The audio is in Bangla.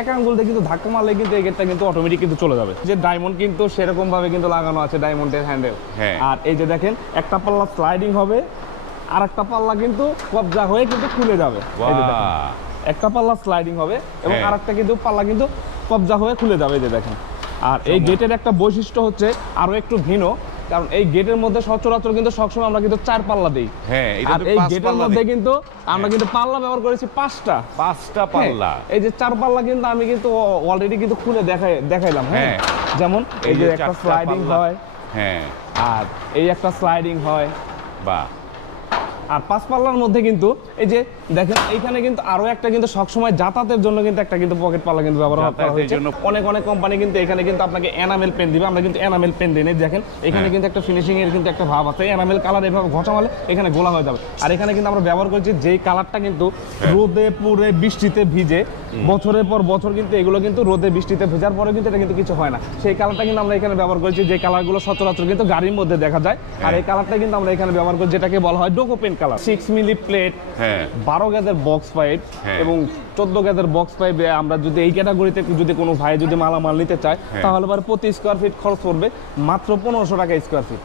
এক আঙ্গুল দিয়ে কিন্তু ধাক্কা মারলে কিন্তু এই গেটটা কিন্তু অটোমেটিক কিন্তু চলে যাবে। যে ডায়মন্ড কিন্তু সেরকম ভাবে কিন্তু লাগানো আছে, ডায়মন্ডের হ্যান্ডেল। আর এই যে দেখেন একটা পাল্লা স্লাইডিং হবে, আর একটা পাল্লা কিন্তু কবজা হয়ে কিন্তু খুলে যাবে। এই যে দেখেন একটা পাল্লা স্লাইডিং হবে এবং আরেকটা কিন্তু পাল্লা কিন্তু কবজা হয়ে খুলে যাবে। এই যে দেখেন। আর এই গেটের একটা বৈশিষ্ট্য হচ্ছে আরো একটু ভিন্ন, কারণ এই গেটের মধ্যে সচরাচর কিন্তু সবসময় আমরা কিন্তু 4 পাল্লা দিই। আর এই গেটের মধ্যে কিন্তু আমরা কিন্তু পাল্লা ব্যবহার করেছি 5টা পাল্লা। এই যে 4 পাল্লা কিন্তু আমি কিন্তু অলরেডি কিন্তু খুলে দেখাইলাম। হ্যাঁ, যেমন এই যে একটা স্লাইডিং হয়, আর এই একটা স্লাইডিং হয়, বাহ। আর 5 পাল্লার মধ্যে কিন্তু এই যে দেখেন এইখানে কিন্তু আরো একটা কিন্তু সবসময় যাতায়াতের জন্য কিন্তু একটা কিন্তু পকেট পাল্লা কিন্তু ব্যবহার করা হয়েছে। অনেক কোম্পানি কিন্তু এখানে কিন্তু আপনাকে এনামেল পেন দিবে, আমরা কিন্তু এনামেল পেন দিই। দেখেন এখানে কিন্তু একটা ফিনিশিং এর কিন্তু একটা ভাব আছে। এনামেল কালার এভাবে ঘষামালে এখানে গোলা হয়ে যাবে। আর এখানে কিন্তু আমরা ব্যবহার করেছি যেই কালারটা কিন্তু রোদে পুরে বৃষ্টিতে ভিজে বছরের পর বছর কিন্তু এগুলো কিন্তু রোদে বৃষ্টিতে ভেজার পরে কিন্তু এটা কিন্তু কিছু হয় না, সেই কালারটা কিন্তু আমরা এখানে ব্যবহার করেছি। যে কালারগুলো সচরাচর কিন্তু গাড়ির মধ্যে দেখা যায়, আর এই কালারটা কিন্তু আমরা এখানে ব্যবহার করি যেটাকে বলা হয় ডোকো পেন কালার। 6 মিলি প্লেট, 12 গেজের বক্স পাইপ এবং 14 গেজের বক্স পাইপ। আমরা যদি এই ক্যাটাগরিতে যদি কোনো ভাই যদি মালামাল নিতে চায় তাহলে প্রতি স্কোয়ার ফিট খরচ পড়বে মাত্র 1500 টাকা স্কোয়ার ফিট।